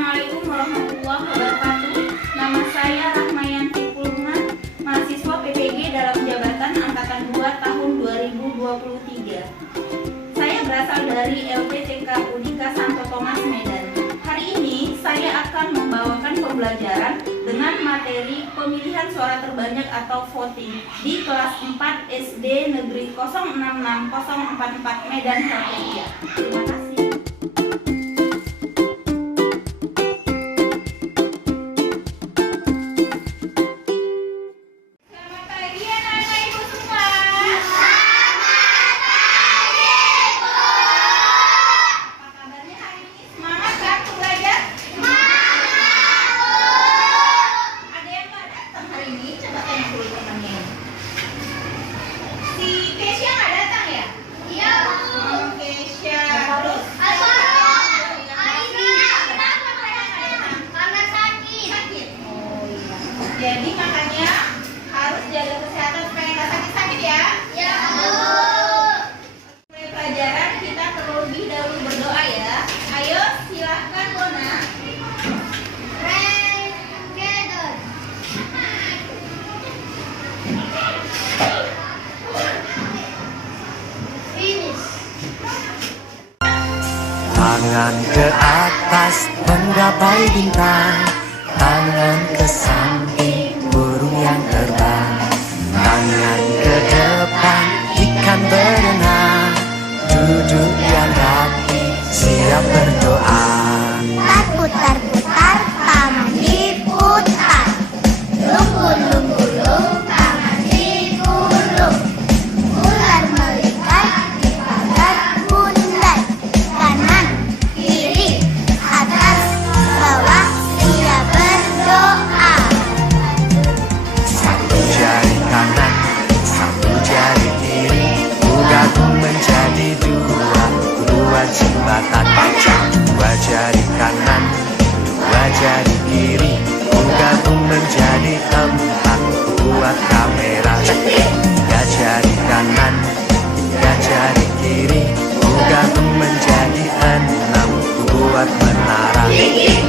Assalamualaikum warahmatullahi wabarakatuh. Nama saya Rahmayanti Pulungan, mahasiswa PPG dalam jabatan Angkatan 2 tahun 2023. Saya berasal dari LPTK Unika Santo Thomas Medan. Hari ini saya akan membawakan pembelajaran dengan materi pemilihan suara terbanyak atau voting di kelas 4 SD Negeri 066044 Medan, Kalteng. Terima kasih. Jadi makanya harus jaga kesehatan supaya nggak sakit-sakit ya. Ya, Bu. Mulai pelajaran kita terlebih dahulu berdoa ya. Ayo silahkan Bona. Pray together. Finish. Tangan ke atas menggapai bintang, tangan ke samping burung yang terbang, tangan ke depan ikan berenang, duduk yang rapi siap berdoa. Putar-putar tangan diputar, gulung-gulung tangan digulung, ular melikat di pagar bundar, kanan kiri atas bawah siap berdoa. Satu jari kanan, satu jari kiri, gabung menjadi dua, dua jembatan panjang. Dua jari kanan, dua jari kiri, gabung menjadi empat, buat kamera. Tiga jari kanan, tiga jari kiri, gabung menjadi enam, buat menara.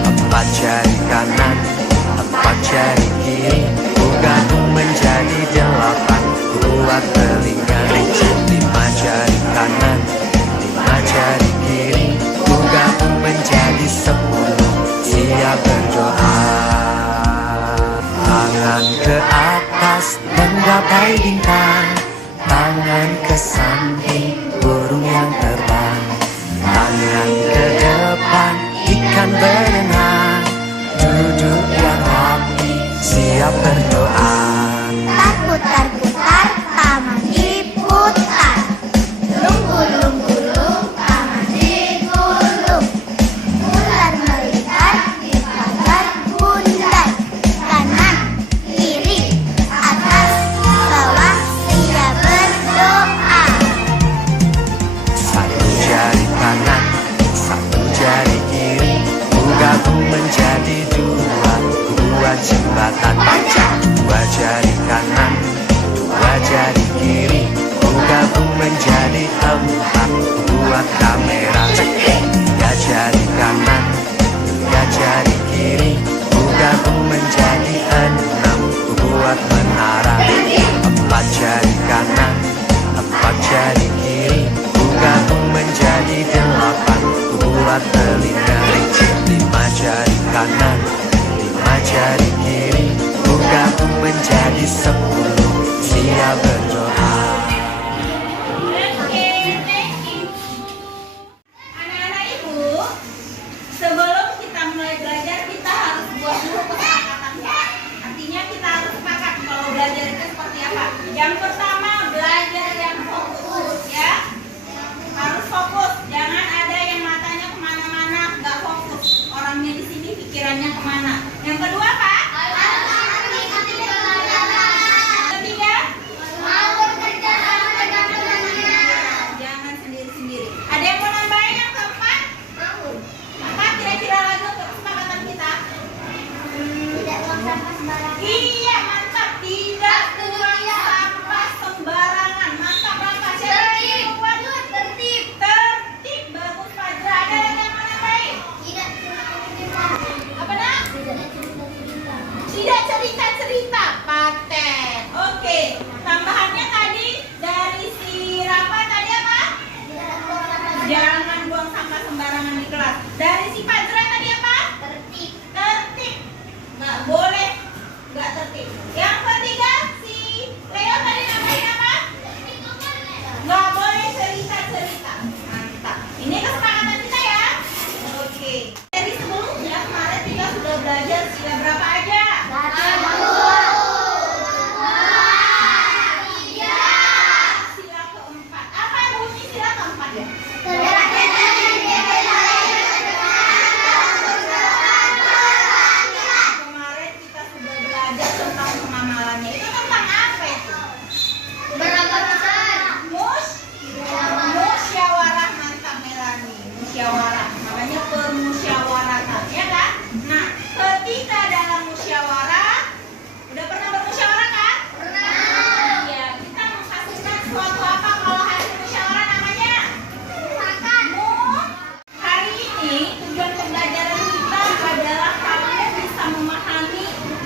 Empat jari kanan, empat jari kiri, gabung menjadi delapan, buat telinga. Lima jari kanan, lima jari kiri, gabung menjadi 10, siap berdoa. Tangan ke atas menggapai bintang, tangan ke samping burung yang terbang, tangan ke depan ikan berenang, duduk yang rapi siap berdoa. Putar-putar tangan diputar, gulung-gulung tangan digulung, ular melikat di pagar bundar, kanan kiri atas bawah siap berdoa. Satu jari kanan, satu jari kiri, gabung menjadi dua, dua jembatan panjang. Dua jari kanan, dua jari kiri, gabung menjadi empat, buat kamera. Tiga jari kanan, tiga jari kiri, gabung menjadi enam, buat menara. Empat jari kanan, empat jari kiri, gabung menjadi delapan, buat telinga. Lima jari kanan, lima jari kiri, gabung menjadi 10, siap berdoa. Anak-anak Ibu, sebelum kita mulai belajar kita harus buat dulu kesepakatannya. Artinya kita harus sepakat kalau belajar itu seperti apa. Yang pertama, belajar yang fokus ya. Harus fokus, jangan ada yang matanya kemana-mana, nggak fokus. Orangnya di sini pikirannya kemana. Yang kedua apa?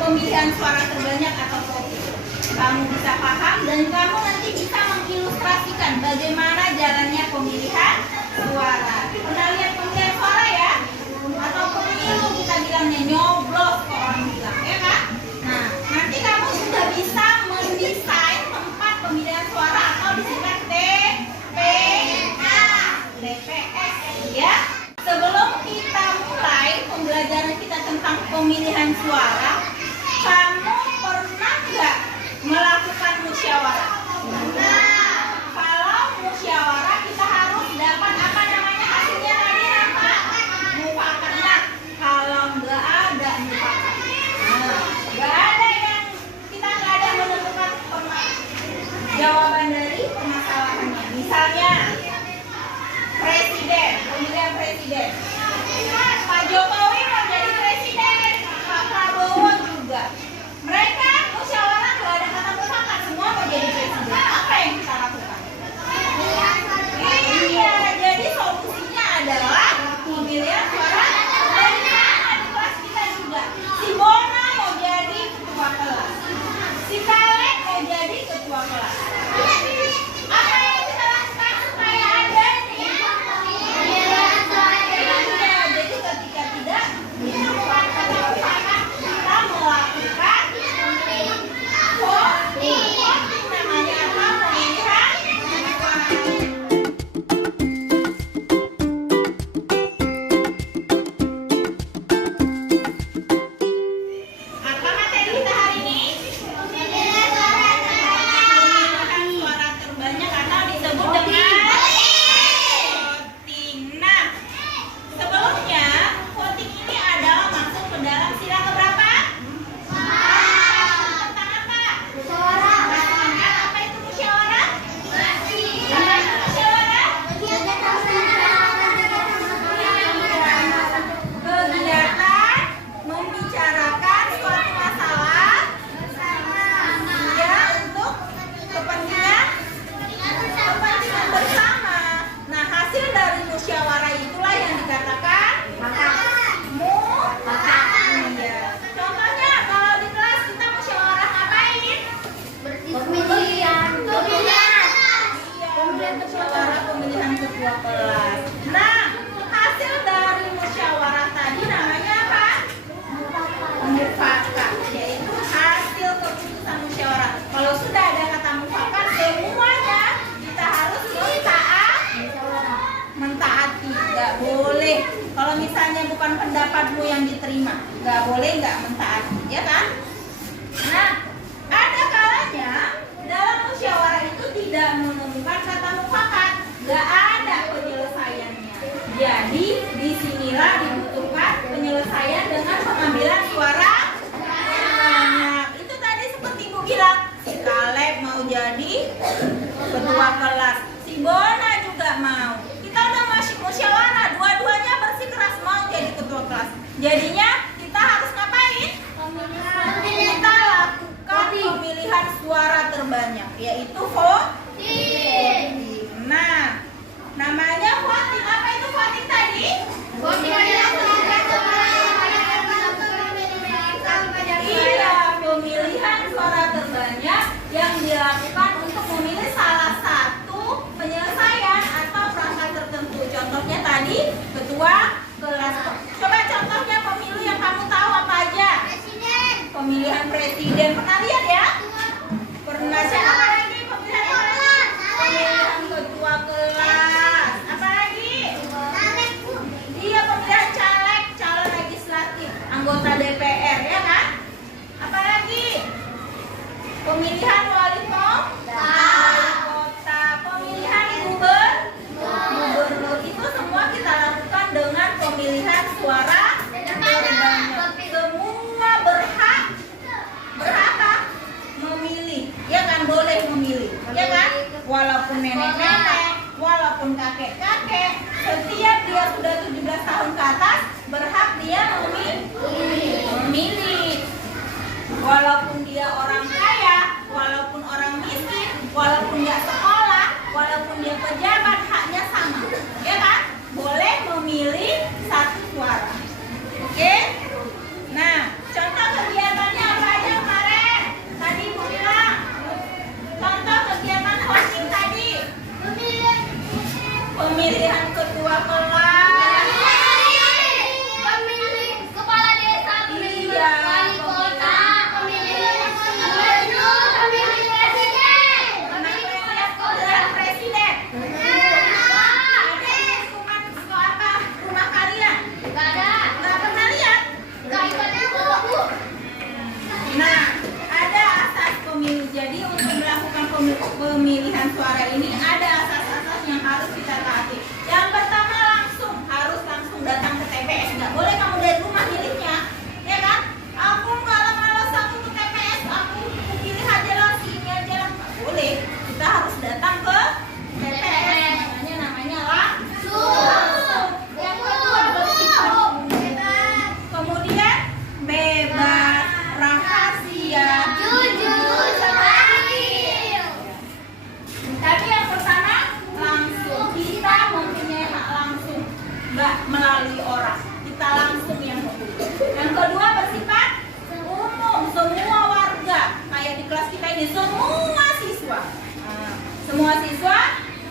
pemilihan suara terbanyak atau voting. Kamu bisa paham dan kamu nanti bisa mengilustrasikan bagaimana jalannya pemilihan suara. Pernah lihat pemilihan suara ya? Atau pemilu kita bilangnya nyoblos kok orang bilang, ya kan? Nah, nanti kamu sudah bisa mendesain tempat pemilihan suara atau disingkat TPS ya. Sebelum kita mulai pembelajaran kita tentang pemilihan suara, kamu pernah nggak melakukan musyawarah? Kalau musyawarah kita harus dapat apa namanya hasilnya tadi apa? Mufakat. Nah, kalau nggak ada mufakat, nggak ada yang kita nggak ada menemukan jawaban dari permasalahannya. Misalnya presiden, pemilihan presiden. Pak Jokowi mau jadi presiden, Pak Prabowo juga. Mereka musyawarah nggak ada kata mufakat, semua mau jadi presiden. Apa yang kita lakukan? Iya, jadi solusinya adalah pemilihan suara dari anak di kelas kita juga. Si Bona mau jadi ketua kelas, si Kalek mau jadi ketua kelas. Apa yang kita lakukan supaya ada nih? Jadi ketika tidak ditemukan kata mufakat, kita melakukan voting. Namanya apa? Pemilihan suara. Apa materi kita hari ini? Pemilihan suara terbanyak atau disebut dengan voting. Nah, sebelumnya voting ini adalah masuk ke dalam sila keberapa? Tentang apa? Tentang apa itu musyawarah? Apa itu musyawarah? Kegiatan membicarakan suatu masalah ya untuk kepentingan bersama. Nah, hasil dari musyawarah itulah yang dikatakan mufakat. Iya. Contohnya kalau di kelas kita musyawarah ngapain? Pemilihan. Iya, musyawarah pemilihan ketua kelas. Nah, hasil dari musyawarah tadi namanya apa? Mufakat, yaitu hasil keputusan musyawarah. Kalau sudah ada kata mufakat, semuanya kita harus mentaati. Nggak boleh kalau misalnya bukan pendapatmu yang diterima, nggak boleh nggak mentaati, ya kan? Nah, ada kalanya dalam musyawarah itu tidak menemukan kata mufakat, nggak ada penyelesaiannya. Jadi disinilah dibutuhkan penyelesaian dengan pengambilan suara banyak. Itu tadi seperti Ibu bilang, si Kaleb mau jadi ketua kelas, si Bona juga mau. Kita udah masih musyawarah, dua-duanya bersikeras mau jadi ketua kelas. Jadinya kita harus ngapain? Kita lakukan pemilihan suara terbanyak, yaitu voting. Nah, namanya voting. Apa itu voting tadi? Iya, pemilihan suara terbanyak yang dilakukan untuk memilih salah satu penyelesaian atau perangkat tertentu. Contohnya tadi ketua kelas. Coba contohnya pemilu yang kamu tahu apa aja? Pemilihan presiden. Pernah lihat ya? Pernah. Siapa lagi pemilihan kelas? Pemilihan ketua kelas. Apa lagi? Iya, pemilihan caleg, calon legislatif, anggota DPR, ya kan? Apa lagi? Pemilihan wali kota, pemilihan gubernur. Itu semua kita lakukan dengan pemilihan suara terbanyak. Semua berhak memilih, ya kan? Boleh memilih, ya kan? Walaupun nenek-nenek, walaupun kakek-kakek, setiap dia sudah 17 tahun ke atas berhak dia memilih. Walaupun dia orang kaya, walaupun orang miskin, walaupun dia sekolah, walaupun dia pejabat, haknya sama, ya kan? Boleh memilih satu suara. Oke? Nah, contoh kegiatannya apa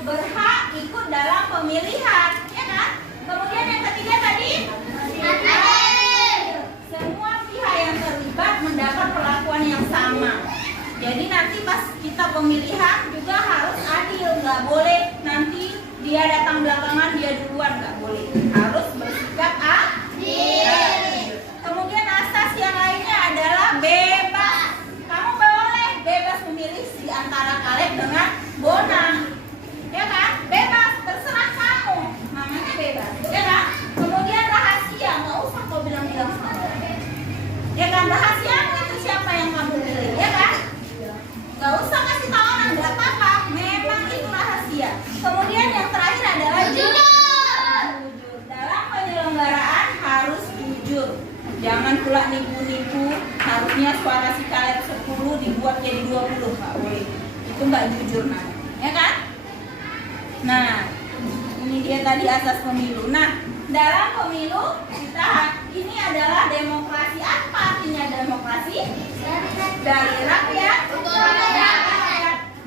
berhak ikut dalam pemilihan, ya kan? Kemudian yang ketiga tadi, semua pihak yang terlibat mendapat perlakuan yang sama. Jadi nanti pas kita pemilihan juga harus adil, nggak boleh nanti dia datang belakangan, dia duluan, nggak boleh. Harus bersikap adil. Kemudian asas yang lainnya adalah bebas. Kamu boleh bebas memilih di antara Kaleb dengan Bona, ya kan? Bebas, terserah kamu. Namanya bebas, ya kan? Kemudian rahasia, nggak usah kau bilang-bilang sama orang. Ya kan, rahasia itu siapa yang kamu pilih, ya kan? Nggak usah kasih tahu orang, nggak apa-apa. Memang itu rahasia. Kemudian yang terakhir adalah jujur. Dalam penyelenggaraan harus jujur. Jangan pula nipu-nipu. Harusnya suara si Kaleb 10 dibuat jadi 20, nggak boleh. Itu nggak jujur namanya, ya kan? Nah, ini dia tadi asas pemilu. Nah, dalam pemilu kita ini adalah demokrasi. Apa artinya demokrasi? Dari rakyat untuk rakyat.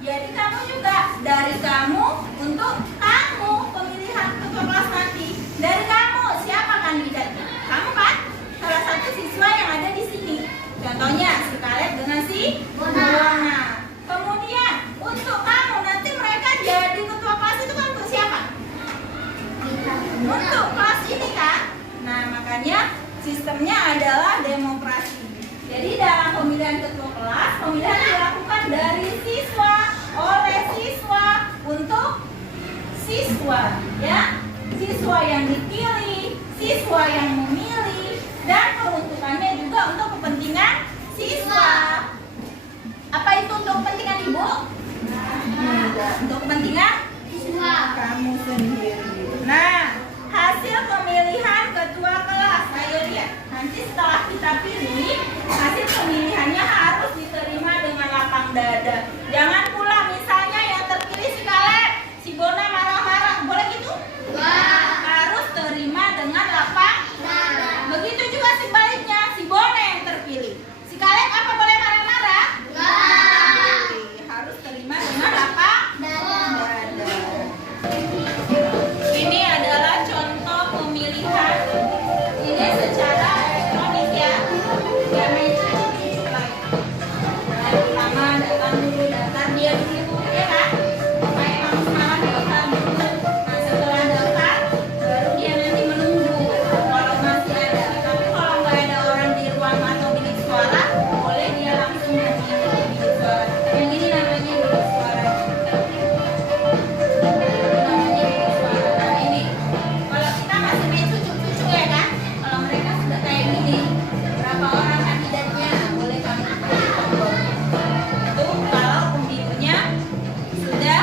Jadi kamu juga dari kamu untuk kamu, pemilihan ketua kelas nanti dari kamu. Siapa kandidatnya? Kamu kan? Salah satu siswa yang ada di sini. Contohnya si Kaleb dengan si Bona. Kemudian untuk kamu nanti mereka jadi ketua kelas itu kan untuk siapa? Untuk kelas ini kan? Nah, makanya sistemnya adalah demokrasi. Jadi dalam pemilihan ketua kelas, pemilihan dilakukan dari siswa, oleh siswa, untuk siswa, ya. Siswa yang dipilih, siswa yang memilih, dan peruntukannya juga untuk kepentingan siswa. Apa itu untuk kepentingan ibu? Enggak, untuk kepentingan siswa. Kamu sendiri. Nah, hasil pemilihan ketua kelas, ayo lihat. Nanti setelah kita pilih, hasil pemilihannya harus diterima dengan lapang dada. Jangan pula misalnya yang terpilih si Kaleb, si Bona marah-marah, boleh gitu? Harus terima dengan lapang dada. Begitu juga sebaliknya, si Bona yang terpilih, si Kaleb apa boleh marah-marah? Harus terima dengan lapang dada. Ini adalah contoh pemilihan. Ini secara elektronik ya. Pertama datang dulu, daftar dia dulu, ya kan? Kayak kamu semalam daftar dulu. Nah, setelah daftar, baru dia nanti menunggu kalau masih ada. Tapi kalau nggak ada orang di ruang atau bilik suara, boleh dia langsung pergi ke bilik suara. Yang ini namanya bilik suara. Nah, ini kalau kita masih main cucu-cucu ya kan? Kalau mereka sudah kayak gini, berapa orang kandidatnya? Boleh kami pilih tombol. Itu kalau pemilunya sudah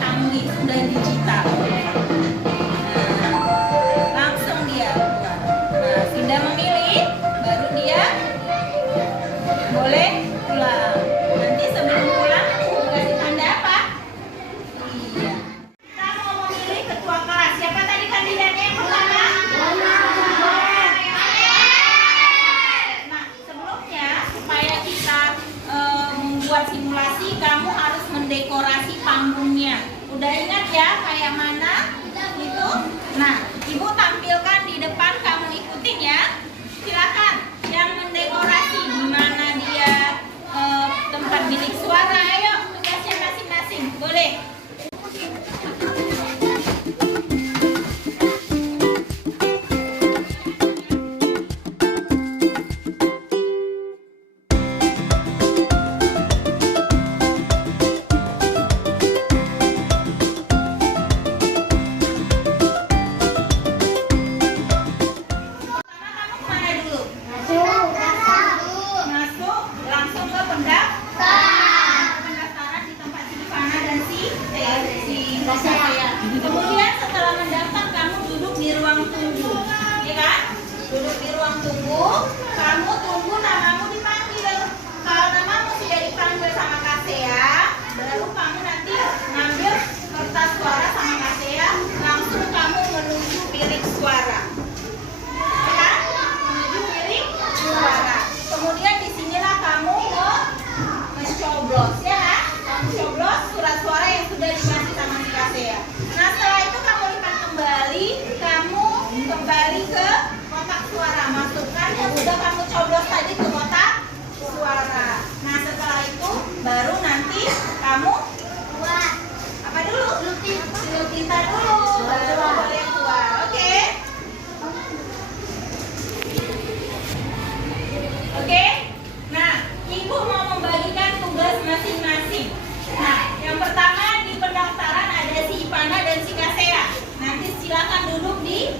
canggih, sudah digital. Nah, langsung dia keluar. Nah, sudah memilih, baru dia boleh pulang. Nanti sebelum pulang, kasih tanda apa? Iya. Kita mau memilih ketua kelas. Siapa tadi kandidatnya yang pertama? Nah, sebelumnya supaya kita membuat simulasi, kamu harus mendekorasi panggungnya. Udah ingat ya kayak mana? Itu. Nah, ibu tampilkan di depan, kamu ikutin ya. Silakan yang mendekorasi di mana dia tempat bilik suara. Ayo tugasnya masing-masing. Boleh. Kemudian setelah mendaftar, kamu duduk di ruang tunggu, ya kan? Duduk di ruang tunggu, kamu tunggu namamu dipanggil. Kalau namamu sudah dipanggil sama Kasea, baru kamu nanti ngambil kertas suara sama Kasea, langsung kamu menuju bilik suara, ya kan? Menuju bilik suara. Kemudian disinilah kamu mencoblos, ya kan? Kamu coblos surat suara yang sudah dikasih sama si Kasea. Oke? Nah, Ibu mau membagikan tugas masing-masing. Nah, yang pertama di pendaftaran ada si Ipana dan si Kasea. Nanti silakan duduk di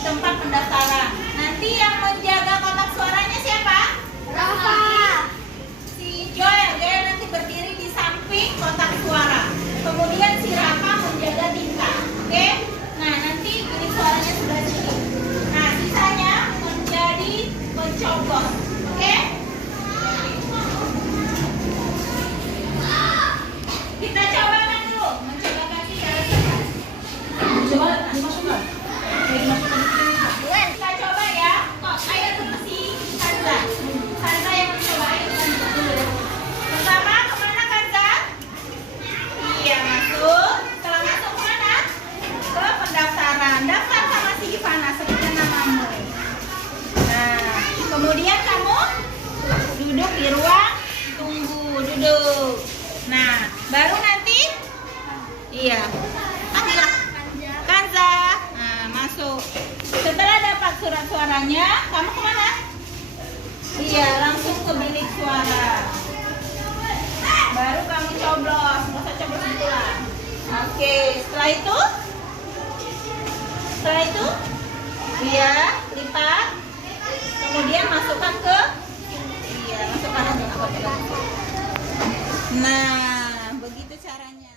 tempat pendaftaran. Nanti yang menjaga kotak suaranya siapa? Rafa. Si Joel, dia nanti berdiri di samping kotak suara. Kemudian si Rafa menjaga tinta. Oke? Nah, nanti bilik suaranya sudah sini. Nah, sisanya menjadi pencoblos. Oke? Kita cobakan dulu. Mencobakan si cara. Coba dimasukkan. Kita coba ya. Kok, ayo dulu si Kanza. Kanza yang mencoba. Ayo Kanza dulu. Pertama, kemana Kanza? Iya, masuk. Setelah masuk kemana? Ke pendaftaran. Daftar sama si Ivana, sebutkan namamu. Nah, kemudian kamu duduk di ruang tunggu. Duduk. Nah, baru nanti iya. Panggil Kanza. Nah, masuk. Setelah dapat surat suaranya, kamu kemana? Iya, langsung ke bilik suara. Baru kamu coblos, nggak usah coblos betulan. Oke, setelah itu, iya, lipat. Kemudian masukkan ke, iya, masukkan aja. Nah, begitu caranya.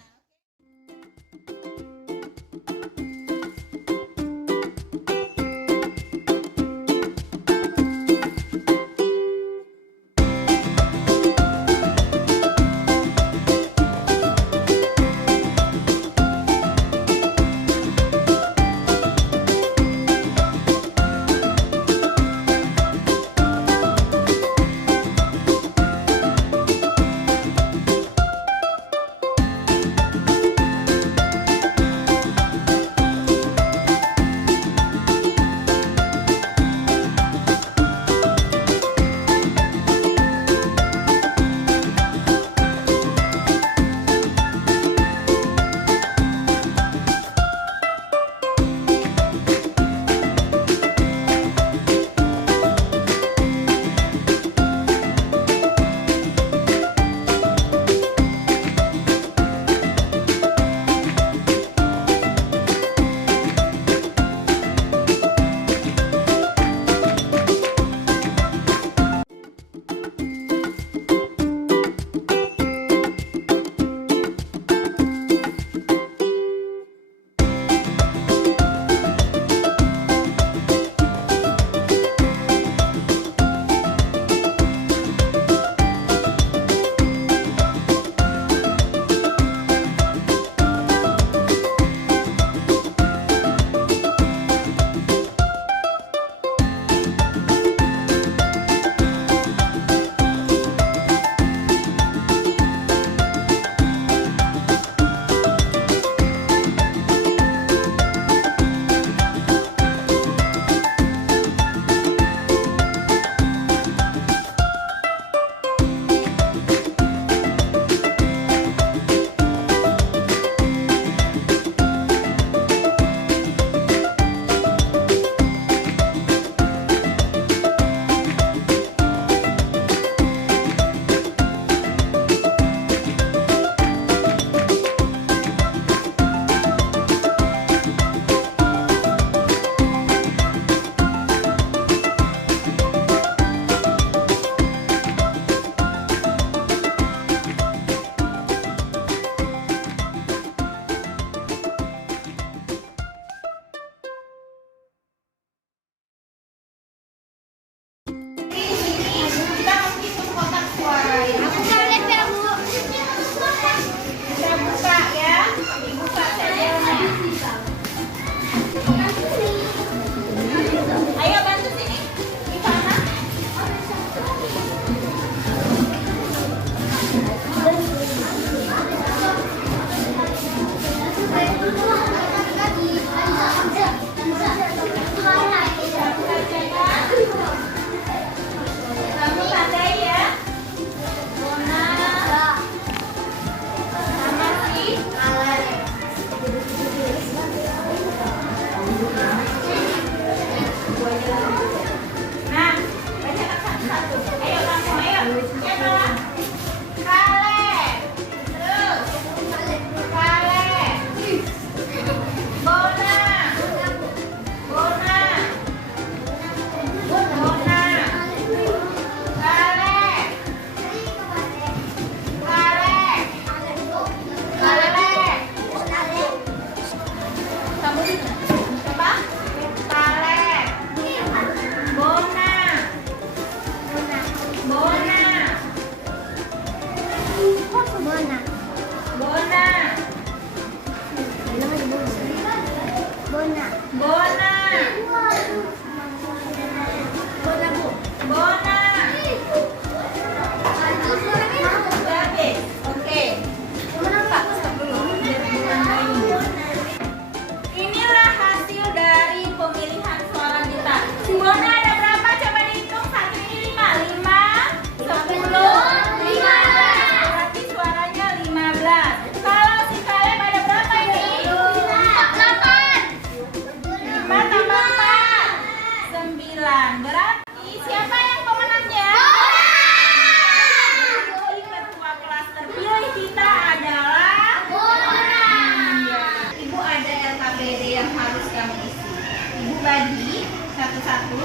satu.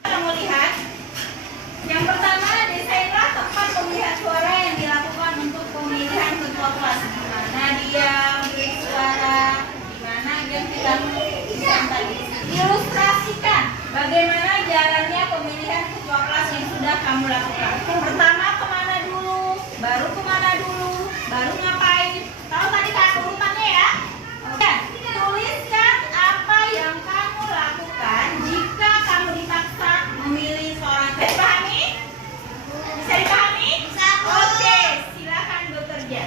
Kita mau lihat. Yang pertama, desainlah tempat pemilihan suara yang dilakukan untuk pemilihan ketua kelas. Di mana dia beri suara, di mana yang kita lihat tadi. Ilustrasikan bagaimana jalannya pemilihan ketua kelas yang sudah kamu lakukan. Pertama kemana dulu, baru kemana dulu, baru ngapain. Tahu tadi kan urutannya ya? Oke, tuliskan apa yang kamu lakukan jika kamu dipaksa memilih seorang. Dipahami? Bisa dipahami? Bisa. Oke, silakan bekerja.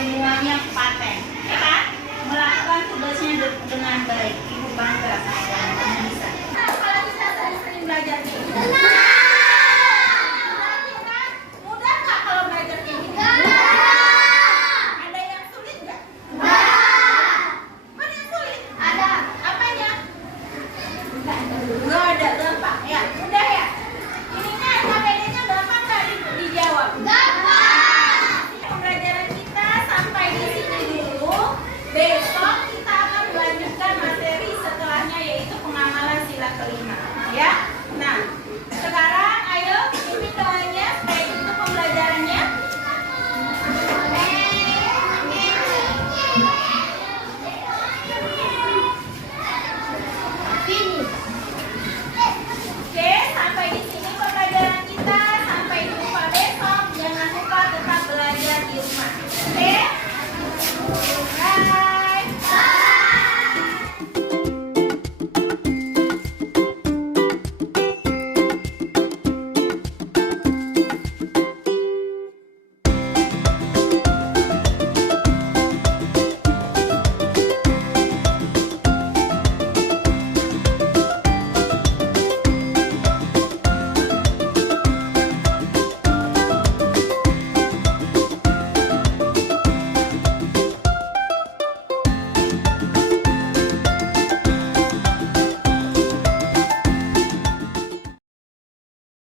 semuanya paten, ya kan? Melakukan tugasnya dengan baik. Ibu bangga sama kamu bisa. Kalau bisa sering-sering belajar kayak gini. Mudah nggak kalau belajar kayak gini? Ada yang sulit nggak? Mana yang sulit? Ada. Apanya? Nggak ada, gampang ya. Udah ya. Ininya KPD-nya gampang nggak dijawab? Pembelajaran kita sampai di sini dulu. Besok kita akan melanjutkan materi setelahnya yaitu pengamalan sila kelima. Ya. Nah, sekarang ayo pimpin doanya supaya itu pembelajarannya. Oke, sampai di sini pembelajaran kita. Sampai jumpa besok. Jangan lupa tetap belajar di rumah. Oke?